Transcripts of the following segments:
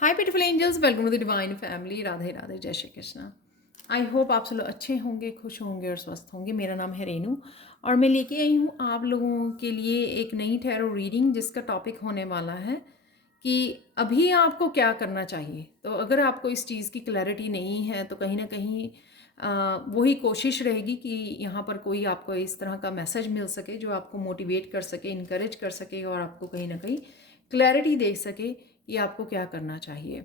Hi beautiful angels, welcome to the divine family. Radhe Radhe, जय Shri Krishna. I hope आप सब लोग अच्छे होंगे, खुश होंगे और स्वस्थ होंगे। मेरा नाम है रेनू और मैं लेके आई हूँ आप लोगों के लिए एक नई टैरो रीडिंग जिसका टॉपिक होने वाला है कि अभी आपको क्या करना चाहिए। तो अगर आपको इस चीज़ की क्लैरिटी नहीं है तो कहीं ना कहीं वही कोशिश रहेगी कि यहाँ पर कोई आपको इस तरह का मैसेज मिल सके जो आपको मोटिवेट कर सके, इनकरेज कर सके और आपको कहीं ना कहीं क्लैरिटी दे सके कि आपको क्या करना चाहिए।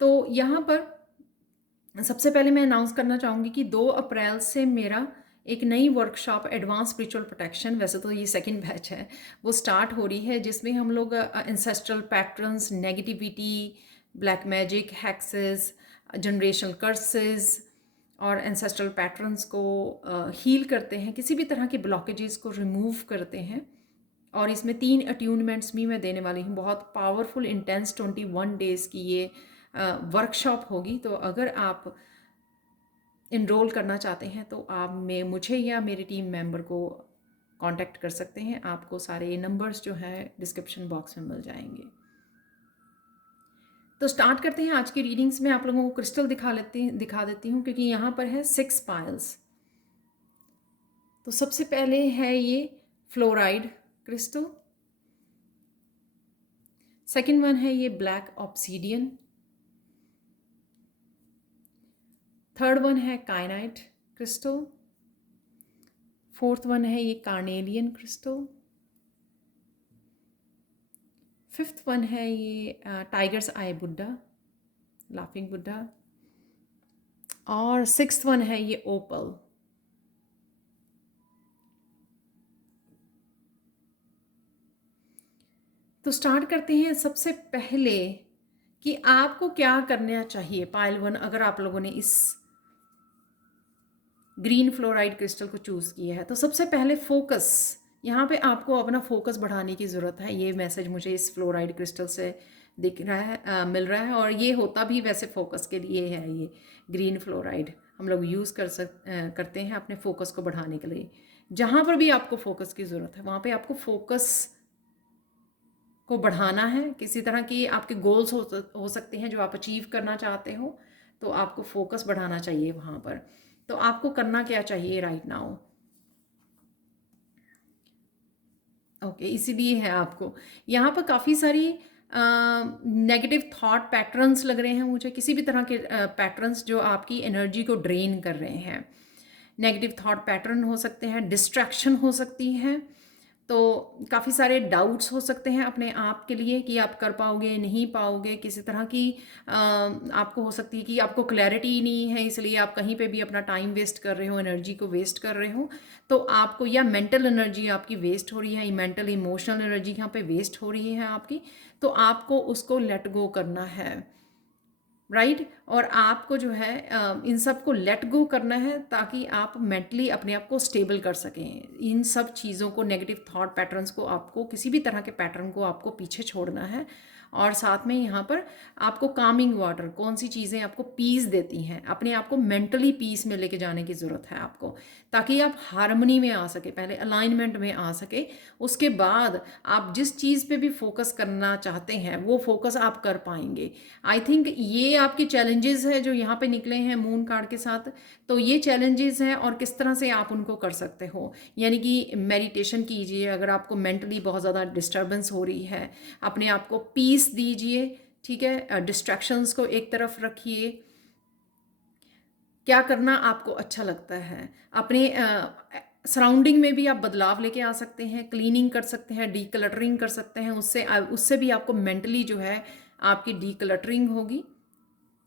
तो यहाँ पर सबसे पहले मैं अनाउंस करना चाहूँगी कि 2 अप्रैल से मेरा एक नई वर्कशॉप एडवांस स्पिरिचुअल प्रोटेक्शन, वैसे तो ये सेकंड बैच है, वो स्टार्ट हो रही है, जिसमें हम लोग ancestral patterns, negativity, black magic, hexes, generational curses और एंसेस्ट्रल पैटर्न्स को हील करते हैं, किसी भी तरह के ब्लॉकेजेस को रिमूव करते हैं। और इसमें 3 अट्यूनमेंट्स भी मैं देने वाली हूँ। बहुत पावरफुल इंटेंस 21 डेज़ की ये वर्कशॉप होगी। तो अगर आप इनरोल करना चाहते हैं तो आप मुझे या मेरी टीम मेंबर को कांटेक्ट कर सकते हैं। आपको सारे नंबर्स जो हैं डिस्क्रिप्शन बॉक्स में मिल जाएंगे। तो स्टार्ट करते हैं आज की रीडिंग्स में। आप लोगों को क्रिस्टल दिखा देती हूँ क्योंकि यहाँ पर है 6 पाइल्स। तो सबसे पहले है ये फ्लोराइड क्रिस्टल। सेकेंड वन है ये ब्लैक ऑब्सीडियन। थर्ड वन है काइनाइट क्रिस्टल। फोर्थ वन है ये कार्नेलियन क्रिस्टल। फिफ्थ वन है ये टाइगर्स आई बुद्धा, लाफिंग बुद्धा। और सिक्स्थ वन है ये ओपल। तो स्टार्ट करते हैं सबसे पहले कि आपको क्या करना चाहिए। पाइल वन, अगर आप लोगों ने इस ग्रीन फ्लोराइड क्रिस्टल को चूज़ किया है तो सबसे पहले फोकस, यहाँ पे आपको अपना फोकस बढ़ाने की ज़रूरत है। ये मैसेज मुझे इस फ्लोराइड क्रिस्टल से दिख रहा है, मिल रहा है। और ये होता भी वैसे फोकस के लिए है। ये ग्रीन फ्लोराइड हम लोग यूज़ करते हैं अपने फोकस को बढ़ाने के लिए। जहाँ पर भी आपको फोकस की ज़रूरत है वहाँ पे आपको फोकस को बढ़ाना है। किसी तरह की आपके गोल्स हो सकते हैं जो आप अचीव करना चाहते हो, तो आपको फोकस बढ़ाना चाहिए वहाँ पर। तो आपको करना क्या चाहिए राइट नाउ? ओके, इसीलिए है आपको यहाँ पर काफ़ी सारी नेगेटिव थॉट पैटर्न्स लग रहे हैं मुझे, किसी भी तरह के पैटर्न्स जो आपकी एनर्जी को ड्रेन कर रहे हैं। नेगेटिव थॉट पैटर्न हो सकते हैं, डिस्ट्रैक्शन हो सकती है। तो काफ़ी सारे डाउट्स हो सकते हैं अपने आप के लिए कि आप कर पाओगे नहीं पाओगे। किसी तरह की आपको हो सकती है कि आपको क्लैरिटी ही नहीं है, इसलिए आप कहीं पे भी अपना टाइम वेस्ट कर रहे हो, एनर्जी को वेस्ट कर रहे हो। तो आपको या मेंटल एनर्जी आपकी वेस्ट हो रही है, मेंटल इमोशनल एनर्जी यहाँ पे वेस्ट हो रही है आपकी। तो आपको उसको लेट गो करना है, राइट। और आपको जो है इन सब को लेट गो करना है ताकि आप मेंटली अपने आप को स्टेबल कर सकें। इन सब चीज़ों को, नेगेटिव थॉट पैटर्न्स को, आपको किसी भी तरह के पैटर्न को आपको पीछे छोड़ना है। और साथ में यहाँ पर आपको कामिंग वाटर, कौन सी चीज़ें आपको पीस देती हैं, अपने आप को मेंटली पीस में लेके जाने की ज़रूरत है आपको, ताकि आप हार्मनी में आ सके, पहले अलाइनमेंट में आ सके। उसके बाद आप जिस चीज़ पे भी फोकस करना चाहते हैं वो फोकस आप कर पाएंगे। आई थिंक ये आपके चैलेंजेस है जो यहाँ पे निकले हैं मून कार्ड के साथ। तो ये चैलेंजेस हैं और किस तरह से आप उनको कर सकते हो, यानी कि मेडिटेशन कीजिए। अगर आपको मेंटली बहुत ज़्यादा डिस्टर्बेंस हो रही है, अपने आप को पीस दीजिए, ठीक है। डिस्ट्रैक्शंस को एक तरफ रखिए। क्या करना आपको अच्छा लगता है, अपने सराउंडिंग में भी आप बदलाव लेके आ सकते हैं, क्लीनिंग कर सकते हैं, डीक्लटरिंग कर सकते हैं। उससे उससे भी आपको मेंटली जो है आपकी डीक्लटरिंग होगी।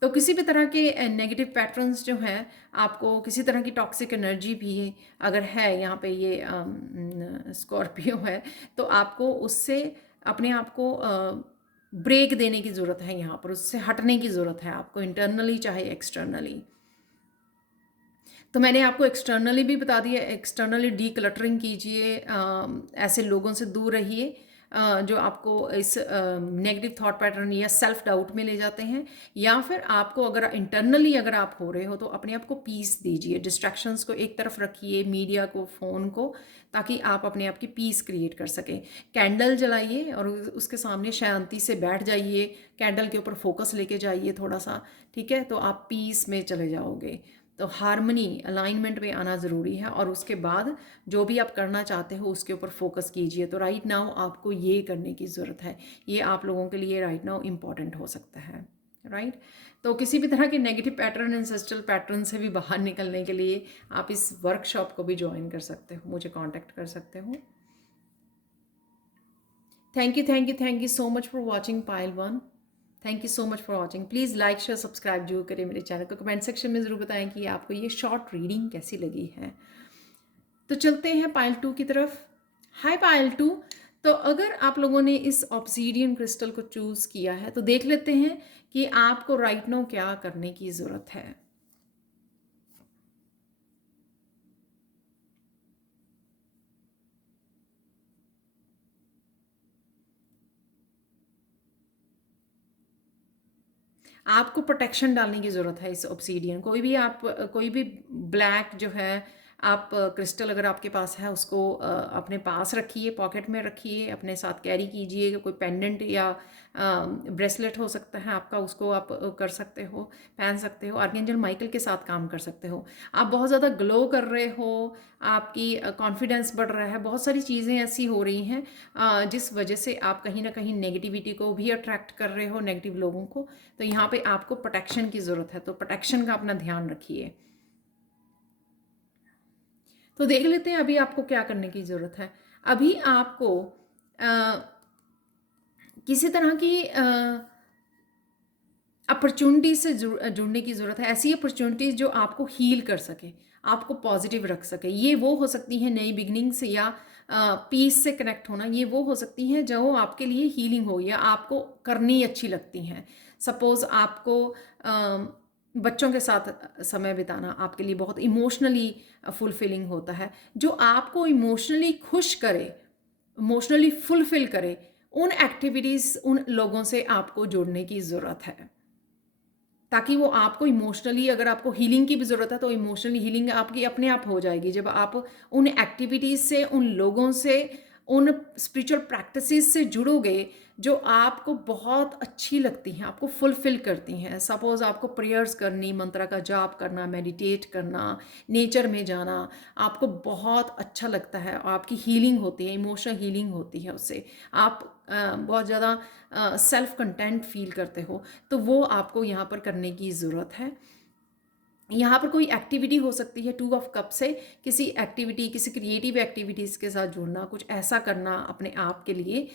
तो किसी भी तरह के नेगेटिव पैटर्न्स जो हैं, आपको किसी तरह की टॉक्सिक एनर्जी भी अगर है, यहाँ पे ये स्कॉर्पियो है, तो आपको उससे अपने आप को ब्रेक देने की ज़रूरत है। यहाँ पर उससे हटने की ज़रूरत है आपको, इंटरनली चाहे एक्सटर्नली। तो मैंने आपको एक्सटर्नली भी बता दिया, एक्सटर्नली डी क्लटरिंग कीजिए, ऐसे लोगों से दूर रहिए। जो आपको इस नेगेटिव थॉट पैटर्न या सेल्फ डाउट में ले जाते हैं, या फिर आपको अगर इंटरनली अगर आप हो रहे हो तो अपने आप को पीस दीजिए, डिस्ट्रैक्शंस को एक तरफ रखिए, मीडिया को, फ़ोन को, ताकि आप अपने आप की पीस क्रिएट कर सकें। कैंडल जलाइए और उसके सामने शांति से बैठ जाइए, कैंडल के ऊपर फोकस लेके जाइए थोड़ा सा, ठीक है, तो आप पीस में चले जाओगे। तो हारमनी, अलाइनमेंट में आना ज़रूरी है, और उसके बाद जो भी आप करना चाहते हो उसके ऊपर फोकस कीजिए। तो राइट नाउ आपको ये करने की ज़रूरत है, ये आप लोगों के लिए राइट नाउ इम्पॉर्टेंट हो सकता है, राइट। तो किसी भी तरह के नेगेटिव पैटर्न, एंसेस्ट्रल पैटर्न से भी बाहर निकलने के लिए आप इस वर्कशॉप को भी ज्वाइन कर सकते हो, मुझे कांटेक्ट कर सकते हो। Thank you so much for watching Payal one. Thank you so much for watching. Please like share subscribe जरूर करें मेरे चैनल को। कमेंट सेक्शन में ज़रूर बताएं कि आपको ये शॉर्ट रीडिंग कैसी लगी है। तो चलते हैं पायल टू की तरफ। हाय पायल टू। तो अगर आप लोगों ने इस ऑब्सीडियन क्रिस्टल को चूज़ किया है तो देख लेते हैं कि आपको राइट नाउ क्या करने की ज़रूरत है। आपको प्रोटेक्शन डालने की ज़रूरत है इस ऑब्सीडियन। कोई भी ब्लैक जो है आप क्रिस्टल अगर आपके पास है उसको अपने पास रखिए, पॉकेट में रखिए, अपने साथ कैरी कीजिए। कोई पेंडेंट या ब्रेसलेट हो सकता है आपका, उसको आप कर सकते हो, पहन सकते हो। आर्कएंजल माइकल के साथ काम कर सकते हो। आप बहुत ज़्यादा ग्लो कर रहे हो, आपकी कॉन्फिडेंस बढ़ रहा है, बहुत सारी चीज़ें ऐसी हो रही हैं जिस वजह से आप कहीं ना कहीं नेगेटिविटी को भी अट्रैक्ट कर रहे हो, नेगेटिव लोगों को। तो यहाँ पे आपको प्रोटेक्शन की ज़रूरत है, तो प्रोटेक्शन का अपना ध्यान रखिए। तो देख लेते हैं अभी आपको क्या करने की ज़रूरत है। अभी आपको किसी तरह की अपॉर्चुनिटी से जुड़ने की ज़रूरत है, ऐसी अपॉर्चुनिटीज़ जो आपको हील कर सके, आपको पॉजिटिव रख सके। ये वो हो सकती हैं नई बिगनिंग्स या पीस से कनेक्ट होना। ये वो हो सकती हैं जो आपके लिए हीलिंग हो या आपको करनी अच्छी लगती हैं। सपोज़ आपको बच्चों के साथ समय बिताना आपके लिए बहुत इमोशनली फुलफिलिंग होता है। जो आपको इमोशनली खुश करे, इमोशनली फुलफिल करे, उन एक्टिविटीज़, उन लोगों से आपको जुड़ने की ज़रूरत है, ताकि वो आपको इमोशनली, अगर आपको हीलिंग की भी ज़रूरत है तो इमोशनली हीलिंग आपकी अपने आप हो जाएगी जब आप उन एक्टिविटीज़ से, उन लोगों से, उन स्पिरिचुअल प्रैक्टिसेस से जुड़ोगे जो आपको बहुत अच्छी लगती हैं, आपको फुलफिल करती हैं। सपोज़ आपको प्रेयर्स करनी, मंत्रा का जाप करना, मेडिटेट करना, नेचर में जाना आपको बहुत अच्छा लगता है और आपकी हीलिंग होती है, इमोशनल हीलिंग होती है उससे। आप बहुत ज़्यादा सेल्फ कंटेंट फील करते हो, तो वो आपको यहाँ पर करने की ज़रूरत है। यहाँ पर कोई एक्टिविटी हो सकती है, 2 ऑफ कप से किसी एक्टिविटी, किसी क्रिएटिव एक्टिविटीज़ के साथ जुड़ना, कुछ ऐसा करना अपने आप के लिए।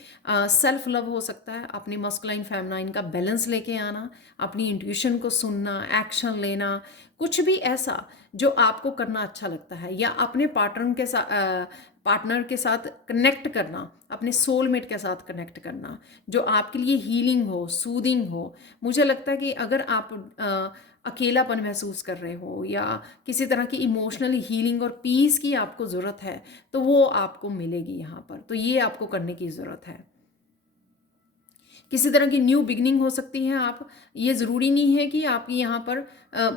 सेल्फ लव हो सकता है, अपनी मस्कुलाइन फेमिनाइन का बैलेंस लेके आना, अपनी इंट्यूशन को सुनना, एक्शन लेना, कुछ भी ऐसा जो आपको करना अच्छा लगता है, या अपने पार्टनर के साथ कनेक्ट करना, अपने सोलमेट के साथ कनेक्ट करना जो आपके लिए हीलिंग हो, सूदिंग हो। मुझे लगता है कि अगर आप अकेलापन महसूस कर रहे हो या किसी तरह की इमोशनल हीलिंग और पीस की आपको ज़रूरत है, तो वो आपको मिलेगी यहाँ पर। तो ये आपको करने की ज़रूरत है। किसी तरह की न्यू बिगनिंग हो सकती है। आप, ये ज़रूरी नहीं है कि आपकी यहाँ पर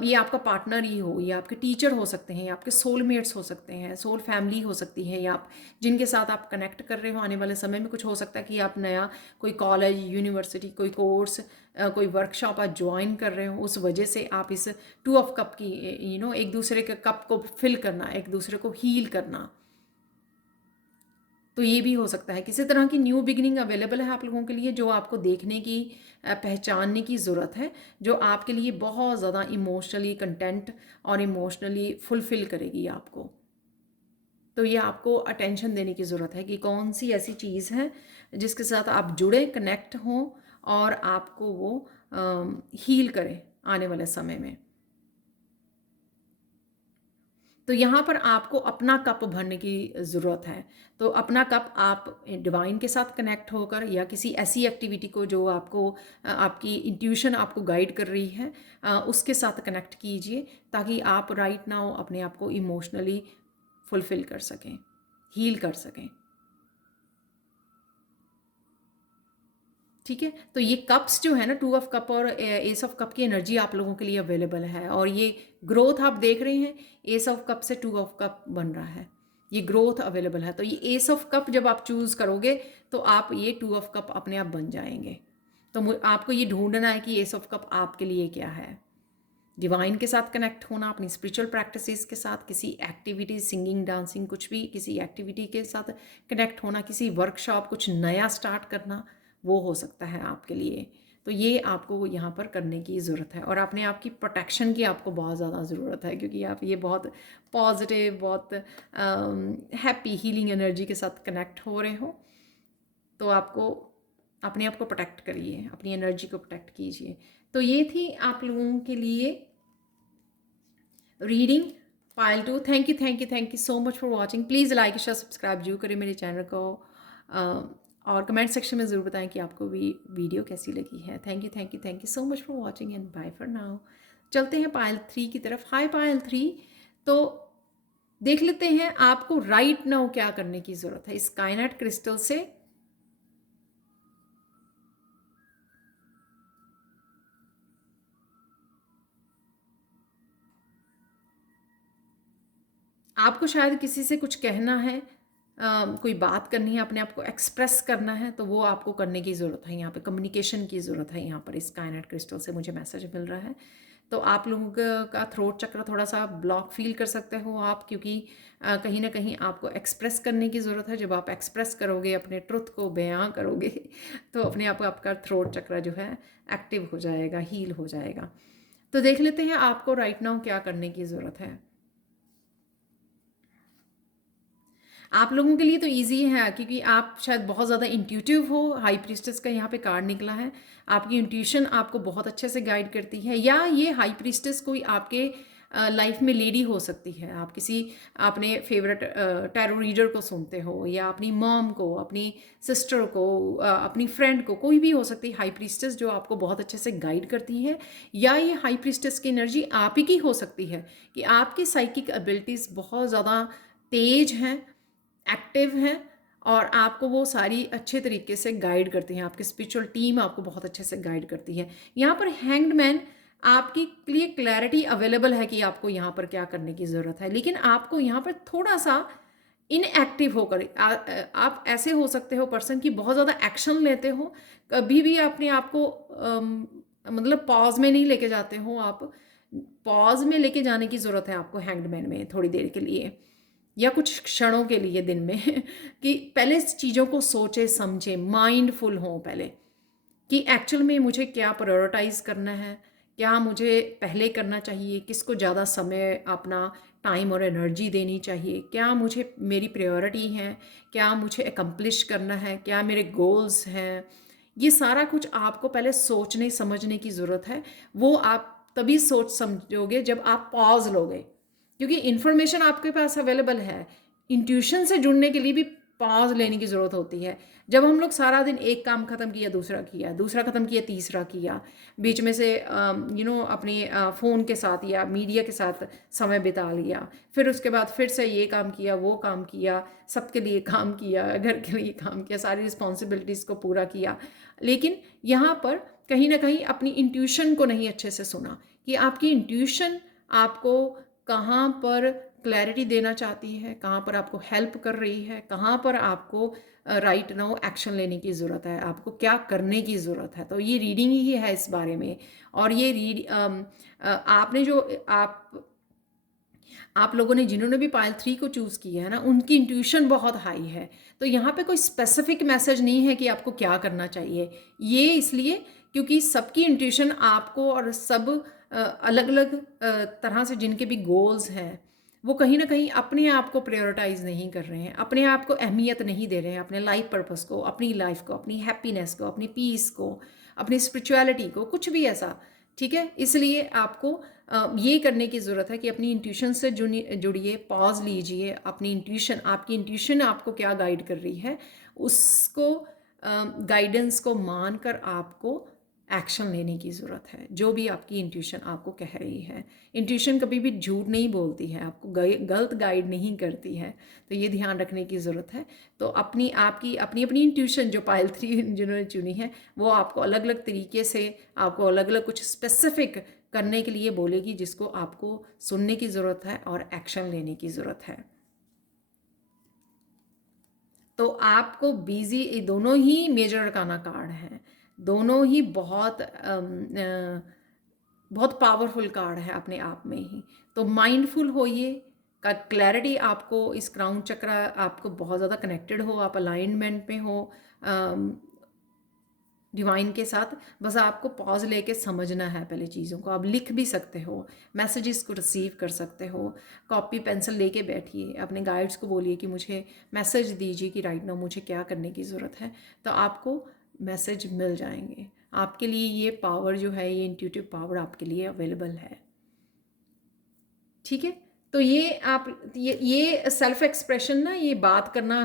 ये आपका पार्टनर ही हो, या आपके टीचर हो सकते हैं, या आपके सोलमेट्स हो सकते हैं, सोल फैमिली हो सकती है, या आप जिनके साथ आप कनेक्ट कर रहे हो आने वाले समय में। कुछ हो सकता है कि आप नया कोई कॉलेज, यूनिवर्सिटी, कोई कोर्स, कोई वर्कशॉप आप ज्वाइन कर रहे हो, उस वजह से आप इस 2 ऑफ कप की एक दूसरे के कप को फिल करना, एक दूसरे को हील करना, तो ये भी हो सकता है। किसी तरह की न्यू बिगिनिंग अवेलेबल है आप लोगों के लिए जो आपको देखने की, पहचानने की ज़रूरत है, जो आपके लिए बहुत ज़्यादा इमोशनली कंटेंट और इमोशनली फुलफ़िल करेगी आपको। तो ये आपको अटेंशन देने की ज़रूरत है कि कौन सी ऐसी चीज़ है जिसके साथ आप जुड़े, कनेक्ट हों और आपको वो हील करे आने वाले समय में। तो यहाँ पर आपको अपना कप भरने की ज़रूरत है। तो अपना कप आप डिवाइन के साथ कनेक्ट होकर, या किसी ऐसी एक्टिविटी को जो आपको आपकी इंट्यूशन आपको गाइड कर रही है, उसके साथ कनेक्ट कीजिए, ताकि आप राइट नाउ अपने आप को इमोशनली फुलफ़िल कर सकें, हील कर सकें। ठीक है, तो ये कप्स जो है ना, 2 ऑफ कप और एस ऑफ कप की एनर्जी आप लोगों के लिए अवेलेबल है, और ये ग्रोथ आप देख रहे हैं, एस ऑफ कप से 2 ऑफ कप बन रहा है, ये ग्रोथ अवेलेबल है। तो ये एस ऑफ कप जब आप चूज़ करोगे तो आप ये 2 ऑफ कप अपने आप बन जाएंगे। तो आपको ये ढूंढना है कि एस ऑफ कप आपके लिए क्या है। डिवाइन के साथ कनेक्ट होना, अपनी स्पिरिचुअल प्रैक्टिसेस के साथ, किसी एक्टिविटी, सिंगिंग, डांसिंग, कुछ भी, किसी एक्टिविटी के साथ कनेक्ट होना, किसी वर्कशॉप, कुछ नया स्टार्ट करना, वो हो सकता है आपके लिए। तो ये आपको यहाँ पर करने की ज़रूरत है, और अपने आप की प्रोटेक्शन की आपको बहुत ज़्यादा ज़रूरत है, क्योंकि आप ये बहुत पॉजिटिव, बहुत हैप्पी हीलिंग एनर्जी के साथ कनेक्ट हो रहे हो। तो आपको अपने आप को प्रोटेक्ट करिए, अपनी एनर्जी को प्रोटेक्ट कीजिए। तो ये थी आप लोगों के लिए reading pile 2। Thank you so much for watching. Please like share subscribe जरूर करें मेरे चैनल को, और कमेंट सेक्शन में ज़रूर बताएं कि आपको भी वीडियो कैसी लगी है। Thank you so much for watching and bye for now. चलते हैं पाइल 3 की तरफ। हाय पाइल 3, तो देख लेते हैं आपको राइट नाउ क्या करने की ज़रूरत है इस कायनाट क्रिस्टल से। आपको शायद किसी से कुछ कहना है, कोई बात करनी है, अपने आप को एक्सप्रेस करना है, तो वो आपको करने की ज़रूरत है। यहाँ पे कम्युनिकेशन की ज़रूरत है। यहाँ पर इस कायनाट क्रिस्टल से मुझे मैसेज मिल रहा है। तो आप लोगों का थ्रोट चक्र थोड़ा सा ब्लॉक फील कर सकते हो आप, क्योंकि कहीं ना कहीं आपको एक्सप्रेस करने की ज़रूरत है। जब आप एक्सप्रेस करोगे, अपने ट्रुथ को बयां करोगे, तो अपने आप आपका थ्रोट चक्र जो है एक्टिव हो जाएगा, हील हो जाएगा। तो देख लेते हैं आपको राइट नाउ क्या करने की ज़रूरत है। आप लोगों के लिए तो इजी है, क्योंकि आप शायद बहुत ज़्यादा इंट्यूटिव हो। हाई प्रीस्टेस का यहाँ पे कार्ड निकला है। आपकी इंट्यूशन आपको बहुत अच्छे से गाइड करती है, या ये हाई प्रीस्टेस कोई आपके लाइफ में लेडी हो सकती है। आप किसी अपने फेवरेट टैरो रीडर को सुनते हो, या अपनी मॉम को, अपनी सिस्टर को, अपनी फ्रेंड को, कोई भी हो सकती है हाई प्रीस्टेस जो आपको बहुत अच्छे से गाइड करती है। या ये हाई प्रीस्टेस की एनर्जी आप ही की हो सकती है कि आपकी साइकिक एबिलिटीज़ बहुत ज़्यादा तेज हैं, एक्टिव हैं, और आपको वो सारी अच्छे तरीके से गाइड करती हैं। आपकी स्पिरिचुअल टीम आपको बहुत अच्छे से गाइड करती है। यहाँ पर हैंग्ड मैन आपके लिए क्लैरिटी अवेलेबल है कि आपको यहाँ पर क्या करने की ज़रूरत है, लेकिन आपको यहाँ पर थोड़ा सा इनएक्टिव होकर आप ऐसे हो सकते हो पर्सन की बहुत ज़्यादा एक्शन लेते हो, कभी भी अपने आप को मतलब पॉज में नहीं लेके जाते हो आप। पॉज में लेके जाने की ज़रूरत है आपको हैंग्ड मैन में, थोड़ी देर के लिए या कुछ क्षणों के लिए दिन में कि पहले चीज़ों को सोचे समझे, माइंडफुल हों पहले, कि एक्चुअल में मुझे क्या प्रायोरिटाइज़ करना है, क्या मुझे पहले करना चाहिए, किसको ज़्यादा समय, अपना टाइम और एनर्जी देनी चाहिए, क्या मुझे मेरी प्रायोरिटी है, क्या मुझे एकम्प्लिश करना है, क्या मेरे गोल्स हैं। ये सारा कुछ आपको पहले सोचने समझने की ज़रूरत है। वो आप तभी सोच समझोगे जब आप पॉज लोगे, क्योंकि इन्फॉर्मेशन आपके पास अवेलेबल है। इंट्यूशन से जुड़ने के लिए भी पॉज लेने की ज़रूरत होती है। जब हम लोग सारा दिन एक काम ख़त्म किया, दूसरा किया, दूसरा ख़त्म किया, तीसरा किया, बीच में से अपने फ़ोन के साथ या मीडिया के साथ समय बिता लिया, फिर उसके बाद फिर से ये काम किया, वो काम किया, सबके लिए काम किया, घर के लिए काम किया, सारी रिस्पॉन्सिबिलिटीज़ को पूरा किया, लेकिन यहाँ पर कहीं ना कहीं अपनी इंट्यूशन को नहीं अच्छे से सुना कि आपकी इंट्यूशन आपको कहाँ पर क्लैरिटी देना चाहती है, कहाँ पर आपको हेल्प कर रही है, कहाँ पर आपको राइट नाउ एक्शन लेने की ज़रूरत है, आपको क्या करने की ज़रूरत है। तो ये रीडिंग ही है इस बारे में। और ये आपने जो आप लोगों ने जिन्होंने भी पाइल 3 को चूज़ किया है ना, उनकी इंट्यूशन बहुत हाई है। तो यहाँ पे कोई स्पेसिफिक मैसेज नहीं है कि आपको क्या करना चाहिए। ये इसलिए क्योंकि सबकी इंट्यूशन आपको, और सब अलग अलग तरह से जिनके भी गोल्स हैं, वो कहीं ना कहीं अपने आप को प्रायोरिटाइज नहीं कर रहे हैं, अपने आप को अहमियत नहीं दे रहे हैं, अपने लाइफ पर्पस को, अपनी लाइफ को, अपनी हैप्पीनेस को, अपनी पीस को, अपनी स्पिरिचुअलिटी को, कुछ भी ऐसा। ठीक है, इसलिए आपको ये करने की ज़रूरत है कि अपनी इंट्यूशन से जुड़िए, पॉज लीजिए। अपनी इंट्यूशन, आपकी इंट्यूशन आपको क्या गाइड कर रही है, उसको गाइडेंस को मान कर आपको एक्शन लेने की ज़रूरत है। जो भी आपकी इंट्यूशन आपको कह रही है, इंट्यूशन कभी भी झूठ नहीं बोलती है, आपको गलत गाइड नहीं करती है, तो ये ध्यान रखने की ज़रूरत है। तो आपकी अपनी अपनी इंट्यूशन जो पायल 3 जिन्होंने चुनी है, वो आपको अलग अलग तरीके से, आपको अलग अलग कुछ स्पेसिफिक करने के लिए बोलेगी, जिसको आपको सुनने की ज़रूरत है और एक्शन लेने की ज़रूरत है। तो आपको बिजी, दोनों ही मेजर अरकाना कार्ड हैं, दोनों ही बहुत पावरफुल कार्ड है अपने आप में ही। तो माइंडफुल होइए, का क्लैरिटी आपको इस क्राउन चक्र आपको बहुत ज़्यादा कनेक्टेड हो, आप अलाइनमेंट में हो डिवाइन के साथ। बस आपको पॉज लेके समझना है पहले चीज़ों को। आप लिख भी सकते हो, मैसेजेस को रिसीव कर सकते हो, कॉपी पेंसिल लेके बैठिए, अपने गाइड्स को बोलिए कि मुझे मैसेज दीजिए कि राइट नाउ मुझे क्या करने की ज़रूरत है, तो आपको मैसेज मिल जाएंगे। आपके लिए ये पावर जो है, ये इंट्यूटिव पावर आपके लिए अवेलेबल है। ठीक है, तो ये आप ये सेल्फ एक्सप्रेशन ना, ये बात करना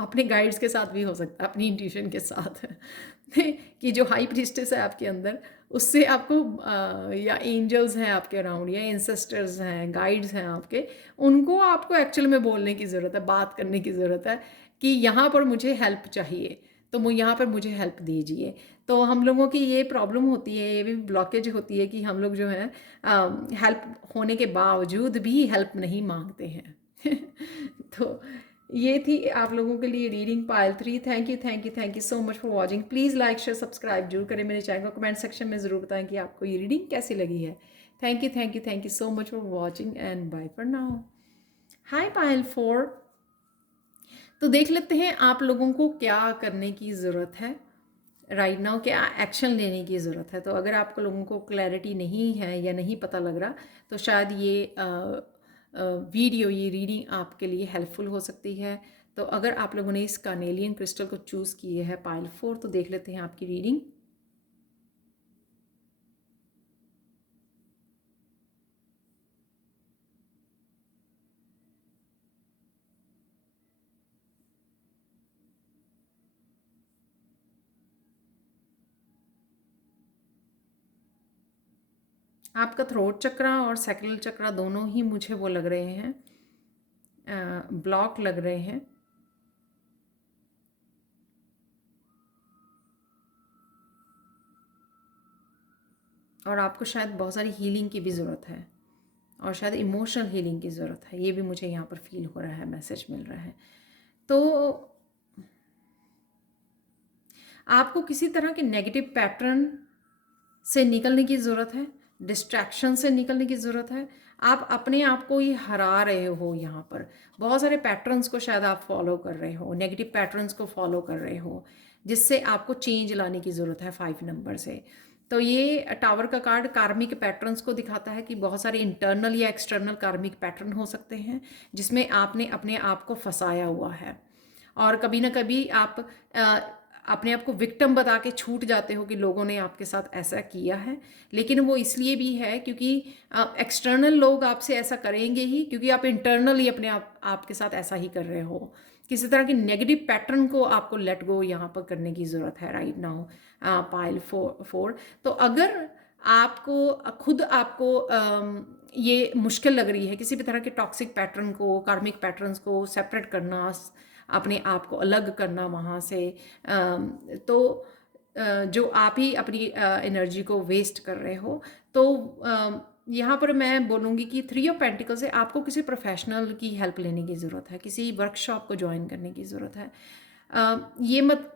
अपने गाइड्स के साथ भी हो सकता है, अपनी इंट्यूशन के साथ कि जो हाई प्रीस्टेस है आपके अंदर, उससे आपको या एंजल्स हैं आपके अराउंड, या इंसेस्टर्स हैं, गाइड्स हैं आपके, उनको आपको एक्चुअल में बोलने की ज़रूरत है, बात करने की ज़रूरत है कि यहाँ पर मुझे हेल्प चाहिए, तो यहाँ पर मुझे हेल्प दीजिए। तो हम लोगों की ये प्रॉब्लम होती है, ये भी ब्लॉकेज होती है कि हम लोग जो है हेल्प होने के बावजूद भी हेल्प नहीं मांगते हैं तो ये थी आप लोगों के लिए reading Payal 3। Thank you so much for watching. Please like share subscribe जरूर करें मेरे चैनल को। कमेंट सेक्शन में ज़रूर बताएं कि आपको ये रीडिंग कैसी लगी है। Thank you so much for watching and bye for now. Hi Payal 4। तो देख लेते हैं आप लोगों को क्या करने की ज़रूरत है राइट नाउ, क्या एक्शन लेने की ज़रूरत है। तो अगर आपको लोगों को क्लैरिटी नहीं है या नहीं पता लग रहा, तो शायद ये वीडियो, ये रीडिंग आपके लिए हेल्पफुल हो सकती है। तो अगर आप लोगों ने इस कार्नेलियन क्रिस्टल को चूज़ किए है पाइल 4, तो देख लेते हैं आपकी रीडिंग। आपका थ्रोट चक्रा और सैक्रल चक्रा दोनों ही मुझे वो लग रहे हैं, ब्लॉक लग रहे हैं। और आपको शायद बहुत सारी हीलिंग की भी ज़रूरत है, और शायद इमोशनल हीलिंग की ज़रूरत है। ये भी मुझे यहाँ पर फील हो रहा है, मैसेज मिल रहा है। तो आपको किसी तरह के नेगेटिव पैटर्न से निकलने की ज़रूरत है, डिस्ट्रैक्शन से निकलने की ज़रूरत है। आप अपने आप को ही हरा रहे हो यहाँ पर। बहुत सारे पैटर्न्स को शायद आप फॉलो कर रहे हो, नेगेटिव पैटर्न्स को फॉलो कर रहे हो, जिससे आपको चेंज लाने की ज़रूरत है 5 नंबर से। तो ये टावर का कार्ड कार्मिक पैटर्न्स को दिखाता है कि बहुत सारे इंटरनल या एक्सटर्नल कार्मिक पैटर्न हो सकते हैं, जिसमें आपने अपने आप को फंसाया हुआ है। और कभी ना कभी आप अपने आप को विक्टिम बता के छूट जाते हो कि लोगों ने आपके साथ ऐसा किया है, लेकिन वो इसलिए भी है क्योंकि एक्सटर्नल लोग आपसे ऐसा करेंगे ही, क्योंकि आप इंटरनली अपने आपके साथ ऐसा ही कर रहे हो। किसी तरह के नेगेटिव पैटर्न को आपको लेट गो यहाँ पर करने की ज़रूरत है राइट नाउ पाइल 4। तो अगर आपको खुद आपको ये मुश्किल लग रही है किसी भी तरह के टॉक्सिक पैटर्न को, कार्मिक पैटर्न्स को सेपरेट करना, अपने आप को अलग करना वहाँ से, तो जो आप ही अपनी एनर्जी को वेस्ट कर रहे हो, तो यहाँ पर मैं बोलूँगी कि 3 ऑफ पेंटिकल से आपको किसी प्रोफेशनल की हेल्प लेने की ज़रूरत है, किसी वर्कशॉप को ज्वाइन करने की ज़रूरत है। ये मत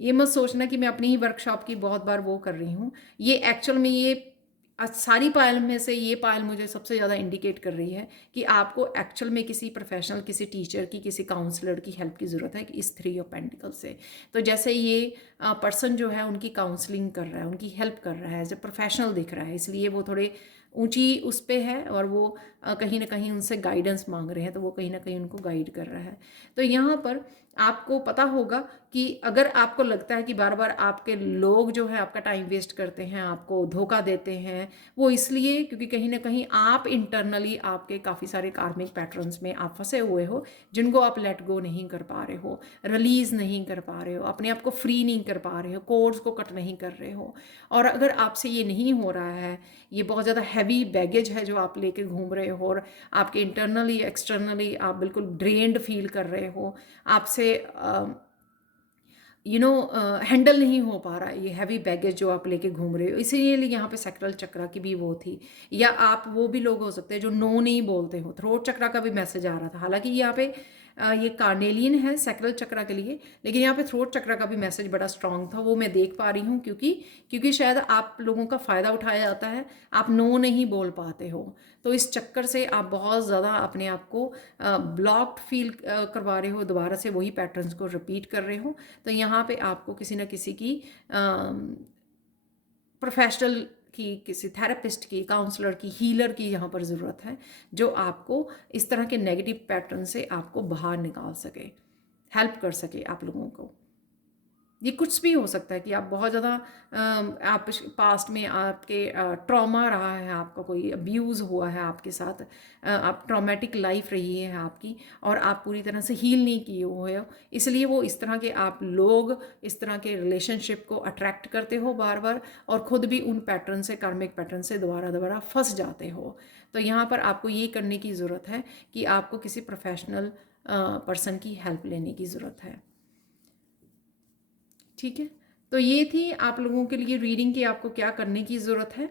ये मत सोचना कि मैं अपनी ही वर्कशॉप की बहुत बार वो कर रही हूँ। ये एक्चुअल में ये सारी पायल में से ये पायल मुझे सबसे ज़्यादा इंडिकेट कर रही है कि आपको एक्चुअल में किसी प्रोफेशनल, किसी टीचर की, किसी काउंसलर की हेल्प की ज़रूरत है इस 3 ऑफ पेंटिकल से। तो जैसे ये पर्सन जो है उनकी काउंसलिंग कर रहा है, उनकी हेल्प कर रहा है, जब प्रोफेशनल दिख रहा है, इसलिए वो थोड़े ऊंची उस पे है, और वो कहीं ना कहीं उनसे गाइडेंस मांग रहे हैं, तो वो कहीं ना कहीं उनको गाइड कर रहा है। तो यहाँ पर आपको पता होगा कि अगर आपको लगता है कि बार बार आपके लोग जो है आपका टाइम वेस्ट करते हैं, आपको धोखा देते हैं, वो इसलिए क्योंकि कहीं ना कहीं आप इंटरनली आपके काफ़ी सारे कार्मिक पैटर्न्स में आप फंसे हुए हो, जिनको आप लेट गो नहीं कर पा रहे हो, रिलीज़ नहीं कर पा रहे हो, अपने आप को फ्री नहीं कर पा रहे हो, कोड्स को कट नहीं कर रहे हो। और अगर आपसे ये नहीं हो रहा है, ये बहुत ज़्यादा हैवी बैगेज है जो आप लेके घूम रहे हो, और आपके इंटरनली एक्सटर्नली आप बिल्कुल ड्रेन्ड फील कर रहे हो, आपसे हैंडल नहीं हो पा रहा है ये हैवी बैगेज जो आप लेके घूम रहे हो, इसीलिए यहाँ पे सैक्रल चक्रा की भी वो थी। या आप वो भी लोग हो सकते हैं जो नो नहीं बोलते हो, थ्रोट चक्रा का भी मैसेज आ रहा था। हालांकि यहाँ पे ये कार्नेलियन है सैक्रल चक्रा के लिए, लेकिन यहाँ पे थ्रोट चक्रा का भी मैसेज बड़ा स्ट्रांग था, वो मैं देख पा रही हूँ, क्योंकि शायद आप लोगों का फ़ायदा उठाया जाता है, आप नो नहीं बोल पाते हो, तो इस चक्कर से आप बहुत ज़्यादा अपने आप को ब्लॉक्ड फील करवा रहे हो, दोबारा से वही पैटर्न्स को रिपीट कर रहे हो। तो यहाँ पे आपको किसी न किसी की प्रोफेशनल की, किसी थेरेपिस्ट की, काउंसलर की, हीलर की यहाँ पर ज़रूरत है, जो आपको इस तरह के नेगेटिव पैटर्न से आपको बाहर निकाल सके, हेल्प कर सके आप लोगों को। ये कुछ भी हो सकता है कि आप बहुत ज़्यादा आप पास्ट में आपके ट्रॉमा रहा है, आपका कोई अब्यूज़ हुआ है आपके साथ, आप ट्रॉमेटिक लाइफ रही है आपकी, और आप पूरी तरह से हील नहीं किए हुए हो, इसलिए वो इस तरह के आप लोग इस तरह के रिलेशनशिप को अट्रैक्ट करते हो बार बार, और ख़ुद भी उन पैटर्न से, कार्मिक पैटर्न से दोबारा दोबारा फंस जाते हो। तो यहाँ पर आपको ये करने की ज़रूरत है कि आपको किसी प्रोफेशनल पर्सन की हेल्प लेने की ज़रूरत है। ठीक है, तो ये थी आप लोगों के लिए रीडिंग की आपको क्या करने की ज़रूरत है।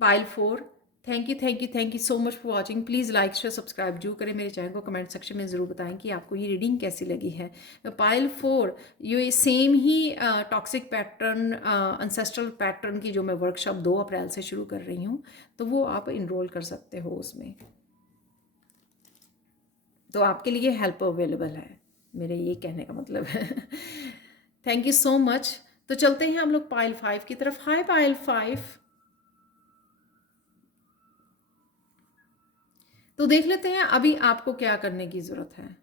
Pile 4, thank you so much for watching. Please like share subscribe जरूर करें मेरे चैनल को, कमेंट सेक्शन में ज़रूर बताएं कि आपको ये रीडिंग कैसी लगी है। पाइल 4 ये सेम ही टॉक्सिक पैटर्न, अंसेस्ट्रल पैटर्न की जो मैं वर्कशॉप 2 अप्रैल से शुरू कर रही हूँ, तो वो आप इनरोल कर सकते हो उसमें, तो आपके लिए हेल्प अवेलेबल है, मेरे ये कहने का मतलब है। Thank you so much. तो चलते हैं हम लोग पाइल 5 की तरफ। हाय पाइल 5, तो देख लेते हैं अभी आपको क्या करने की ज़रूरत है।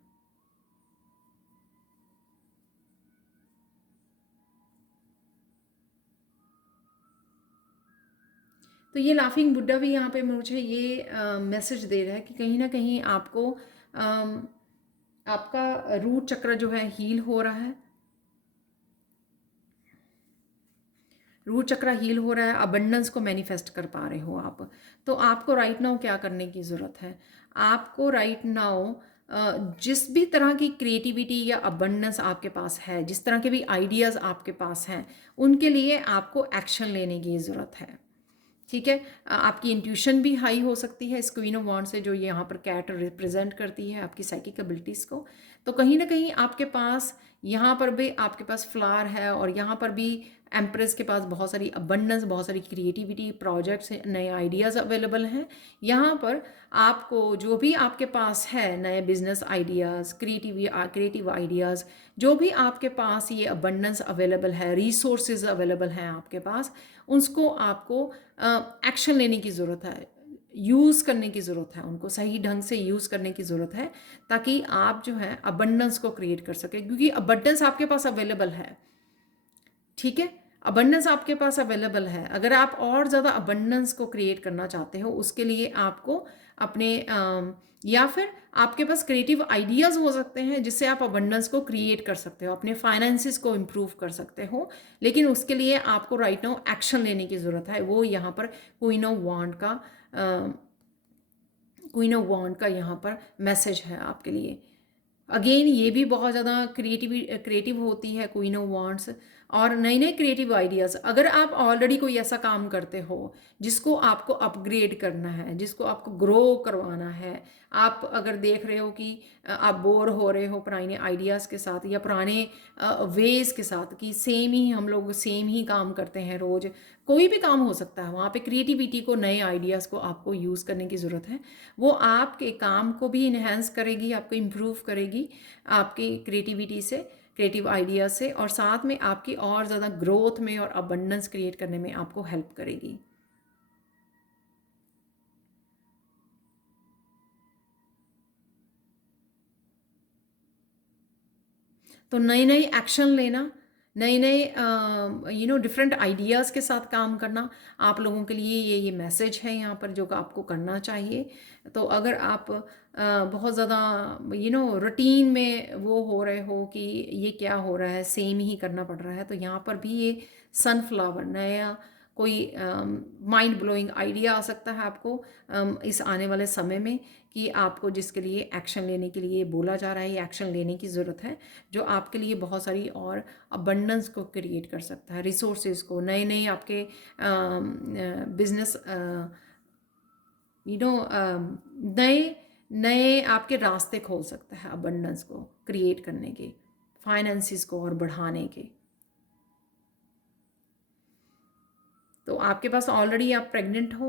तो ये लाफिंग बुड्ढा भी यहाँ पे मुझे ये मैसेज दे रहा है कि कहीं ना कहीं आपको आपका रूट चक्र जो है हील हो रहा है, रूट चक्र हील हो रहा है, अबंडेंस को मैनिफेस्ट कर पा रहे हो आप। तो आपको राइट नाउ क्या करने की ज़रूरत है, आपको राइट नाउ जिस भी तरह की क्रिएटिविटी या अबंडेंस आपके पास है, जिस तरह के भी आइडियाज़ आपके पास हैं, उनके लिए आपको एक्शन लेने की ज़रूरत है। ठीक है, आपकी इंट्यूशन भी हाई हो सकती है इस क्वीन ऑफ वॉन्ड से, जो ये यहाँ पर कैट रिप्रेजेंट करती है आपकी साइकिक एबिलिटीज़ को। तो कहीं ना कहीं आपके पास यहाँ पर भी आपके पास फ्लावर है, और यहाँ पर भी एम्प्रेस के पास बहुत सारी अबंडेंस, बहुत सारी क्रिएटिविटी, प्रोजेक्ट्स, नए आइडियाज़ अवेलेबल हैं। यहाँ पर आपको जो भी आपके पास है, नए बिजनेस आइडियाज़, क्रिएटिव आइडियाज़, जो भी आपके पास ये अबंडेंस अवेलेबल है, रिसोर्सेज अवेलेबल हैं आपके पास, उसको आपको एक्शन लेने की ज़रूरत है, यूज़ करने की ज़रूरत है, उनको सही ढंग से यूज़ करने की ज़रूरत है, ताकि आप जो है अबंडेंस को क्रिएट कर सके, क्योंकि अबंडेंस आपके पास अवेलेबल है। ठीक है, अबंडेंस आपके पास अवेलेबल है। अगर आप और ज़्यादा अबंडेंस को क्रिएट करना चाहते हो, उसके लिए आपको अपने या फिर आपके पास क्रिएटिव आइडियाज़ हो सकते हैं जिससे आप अबंडेंस को क्रिएट कर सकते हो, अपने फाइनेंसिस को इम्प्रूव कर सकते हो, लेकिन उसके लिए आपको राइट नाउ एक्शन लेने की ज़रूरत है। वो यहाँ पर क्वीन ऑफ वॉन्ड का यहाँ पर मैसेज है आपके लिए। अगेन ये भी बहुत ज़्यादा क्रिएटिव होती है क्वीन ऑफ वॉन्ड्स, और नए नए क्रिएटिव आइडियाज़। अगर आप ऑलरेडी कोई ऐसा काम करते हो जिसको आपको अपग्रेड करना है, जिसको आपको ग्रो करवाना है, आप अगर देख रहे हो कि आप बोर हो रहे हो पुराने आइडियाज़ के साथ या पुराने वेज़ के साथ, कि सेम ही हम लोग सेम ही काम करते हैं रोज़, कोई भी काम हो सकता है, वहाँ पे क्रिएटिविटी को, नए आइडियाज़ को आपको यूज़ करने की ज़रूरत है। वो आपके काम को भी इन्हेंस करेगी, आपको इम्प्रूव करेगी आपकी क्रिएटिविटी से, क्रिएटिव आइडियाज़ से, और साथ में आपकी और ज़्यादा ग्रोथ में और अबंडेंस क्रिएट करने में आपको हेल्प करेगी। तो नए नए एक्शन लेना, नए नए डिफरेंट आइडियाज़ के साथ काम करना आप लोगों के लिए ये मैसेज है यहाँ पर जो कि आपको करना चाहिए। तो अगर आप बहुत ज़्यादा रूटीन में वो हो रहे हो कि ये क्या हो रहा है, सेम ही करना पड़ रहा है, तो यहाँ पर भी ये सनफ्लावर नया कोई माइंड ब्लोइंग आइडिया आ सकता है आपको इस आने वाले समय में, कि आपको जिसके लिए एक्शन लेने के लिए बोला जा रहा है, ये एक्शन लेने की ज़रूरत है, जो आपके लिए बहुत सारी और अबंडेंस को क्रिएट कर सकता है, रिसोर्सेज को, नए नए आपके बिजनेस नए नए आपके रास्ते खोल सकता है अबंडेंस को क्रिएट करने के, फाइनेंसिस को और बढ़ाने के। तो आपके पास ऑलरेडी आप प्रेग्नेंट हो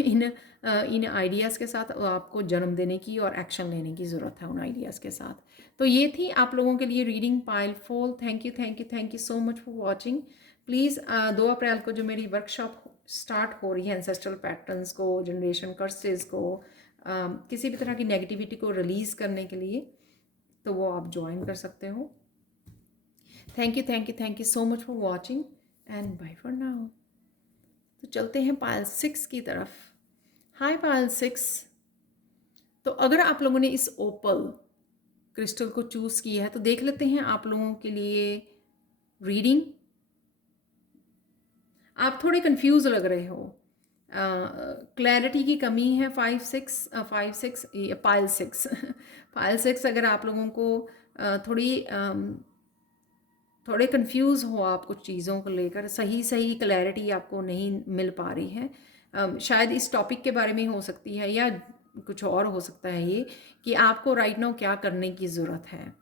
इन आइडियाज़ के साथ, आपको जन्म देने की और एक्शन लेने की ज़रूरत है उन आइडियाज़ के साथ। तो ये थी आप लोगों के लिए reading pile fall. Thank you thank you thank you so much for watching. Please 2 अप्रैल को जो मेरी वर्कशॉप स्टार्ट हो रही है एंसेस्ट्रल पैटर्न्स को, जनरेशन कर्सेस को, किसी भी तरह की नेगेटिविटी को रिलीज़ करने के लिए, तो वो आप ज्वाइन कर सकते हो। Thank you so much for watching and bye for now. तो चलते हैं पायल 6 की तरफ। हाय पायल 6। तो अगर आप लोगों ने इस ओपल क्रिस्टल को चूज़ किया है तो देख लेते हैं आप लोगों के लिए रीडिंग। आप थोड़े कंफ्यूज लग रहे हो, क्लैरिटी की कमी है। 5 6 पायल 6 पायल 6 अगर आप लोगों को थोड़े कंफ्यूज हो आप कुछ चीज़ों को लेकर, सही क्लैरिटी आपको नहीं मिल पा रही है, शायद इस टॉपिक के बारे में हो सकती है या कुछ और हो सकता है, ये कि आपको राइट नाउ क्या करने की ज़रूरत है।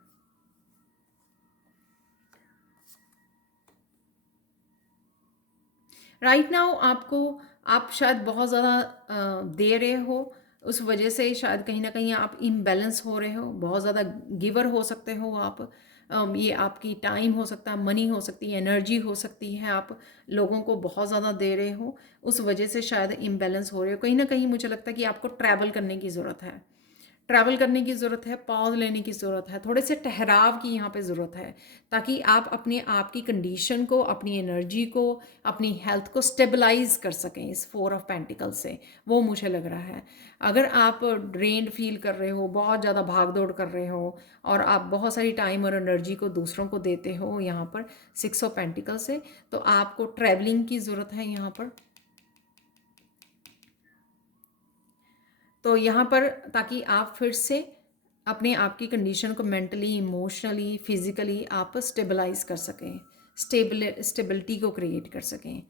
राइट नाउ आप शायद बहुत ज़्यादा दे रहे हो, उस वजह से शायद कहीं ना कहीं आप इम्बैलेंस हो रहे हो, बहुत ज़्यादा गिवर हो सकते हो आप। ये आपकी टाइम हो सकता है, मनी हो सकती है, एनर्जी हो सकती है, आप लोगों को बहुत ज़्यादा दे रहे हो, उस वजह से शायद इम्बैलेंस हो रहे हो। कहीं ना कहीं मुझे लगता है कि आपको ट्रैवल करने की ज़रूरत है, ट्रैवल करने की ज़रूरत है, पॉज लेने की ज़रूरत है, थोड़े से ठहराव की यहाँ पे ज़रूरत है, ताकि आप अपने आप की कंडीशन को, अपनी एनर्जी को, अपनी हेल्थ को स्टेबलाइज कर सकें इस 4 ऑफ पेंटिकल से। वो मुझे लग रहा है अगर आप ड्रेन्ड फील कर रहे हो, बहुत ज़्यादा भाग दौड़ कर रहे हो और आप बहुत सारी टाइम और एनर्जी को दूसरों को देते हो यहाँ पर 6 ऑफ पेंटिकल से, तो आपको ट्रैवलिंग की ज़रूरत है यहाँ पर। तो यहाँ पर ताकि आप फिर से अपने आप की कंडीशन को मेंटली, इमोशनली, फिज़िकली आप स्टेबलाइज कर सकें, स्टेबिलिटी को क्रिएट कर सकें।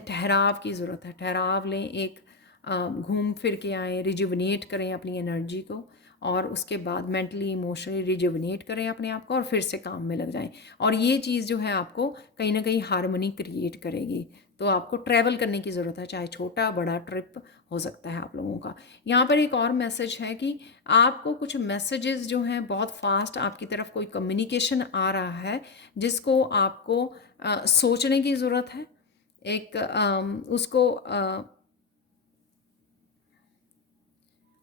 ठहराव की ज़रूरत है, ठहराव लें, एक घूम फिर के आएँ, रिजुवनेट करें अपनी एनर्जी को, और उसके बाद मेंटली इमोशनली रिजुवनेट करें अपने आप को और फिर से काम में लग जाएं। और ये चीज़ जो है आपको कहीं ना कहीं हार्मनी क्रिएट करेगी। तो आपको ट्रैवल करने की ज़रूरत है, चाहे छोटा बड़ा ट्रिप हो सकता है आप लोगों का। यहाँ पर एक और मैसेज है कि आपको कुछ मैसेजेस जो हैं बहुत फास्ट आपकी तरफ कोई कम्युनिकेशन आ रहा है, जिसको आपको सोचने की ज़रूरत है, एक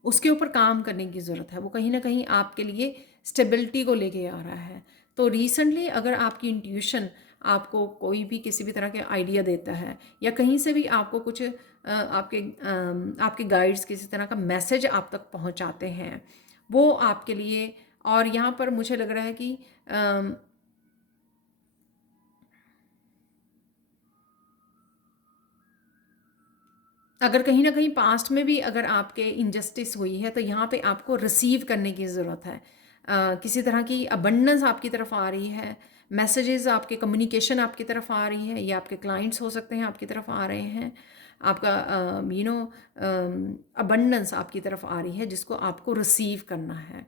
उसके ऊपर काम करने की ज़रूरत है। वो कहीं ना कहीं आपके लिए स्टेबिलिटी को लेके आ रहा है। तो रिसेंटली अगर आपकी इंट्यूशन आपको कोई भी किसी भी तरह के आइडिया देता है, या कहीं से भी आपको कुछ आपके गाइड्स किसी तरह का मैसेज आप तक पहुंचाते हैं, वो आपके लिए, और यहाँ पर मुझे लग रहा है कि अगर कहीं ना कहीं पास्ट में भी अगर आपके इनजस्टिस हुई है, तो यहाँ पे आपको रिसीव करने की ज़रूरत है। किसी तरह की अबंडेंस आपकी तरफ आ रही है, मैसेजेस आपके, कम्युनिकेशन आपकी तरफ आ रही है, या आपके क्लाइंट्स हो सकते हैं आपकी तरफ आ रहे हैं, आपका अबंडेंस आपकी तरफ आ रही है जिसको आपको रिसीव करना है।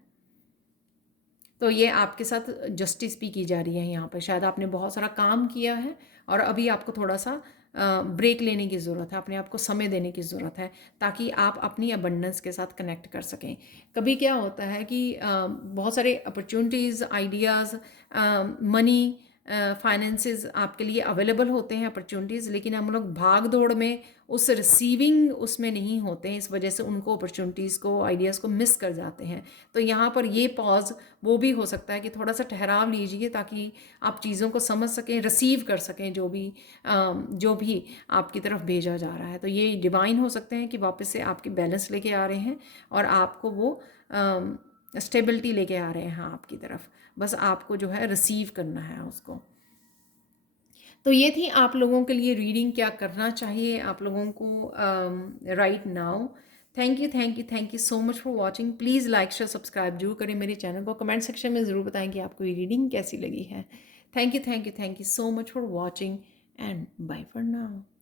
तो ये आपके साथ जस्टिस भी की जा रही है यहाँ पर। शायद आपने बहुत सारा काम किया है और अभी आपको थोड़ा सा ब्रेक लेने की ज़रूरत है, अपने आप को समय देने की ज़रूरत है, ताकि आप अपनी अबंडेंस के साथ कनेक्ट कर सकें। कभी क्या होता है कि बहुत सारे अपॉर्चुनिटीज़, आइडियाज़, मनी, फाइनेंसेस आपके लिए अवेलेबल होते हैं, अपॉर्चुनिटीज़, लेकिन हम लोग भाग दौड़ में उस रिसीविंग उसमें नहीं होते हैं, इस वजह से उनको अपॉर्चुनिटीज़ को, आइडियाज़ को मिस कर जाते हैं। तो यहाँ पर ये पॉज़ वो भी हो सकता है कि थोड़ा-सा ठहराव लीजिए ताकि आप चीज़ों को समझ सकें, रिसीव कर सकें जो भी आपकी तरफ भेजा जा रहा है। तो ये डिवाइन हो सकते हैं कि वापस से आपके बैलेंस लेके आ रहे हैं और आपको वो स्टेबिलिटी लेके आ रहे हैं आपकी तरफ। बस आपको जो है रिसीव करना है उसको। तो ये थी आप लोगों के लिए रीडिंग, क्या करना चाहिए आप लोगों को right now. Thank you so much for watching. Please like share subscribe जरूर करें मेरे चैनल को। कमेंट सेक्शन में ज़रूर बताएं कि आपको ये रीडिंग कैसी लगी है। Thank you so much for watching and bye for now.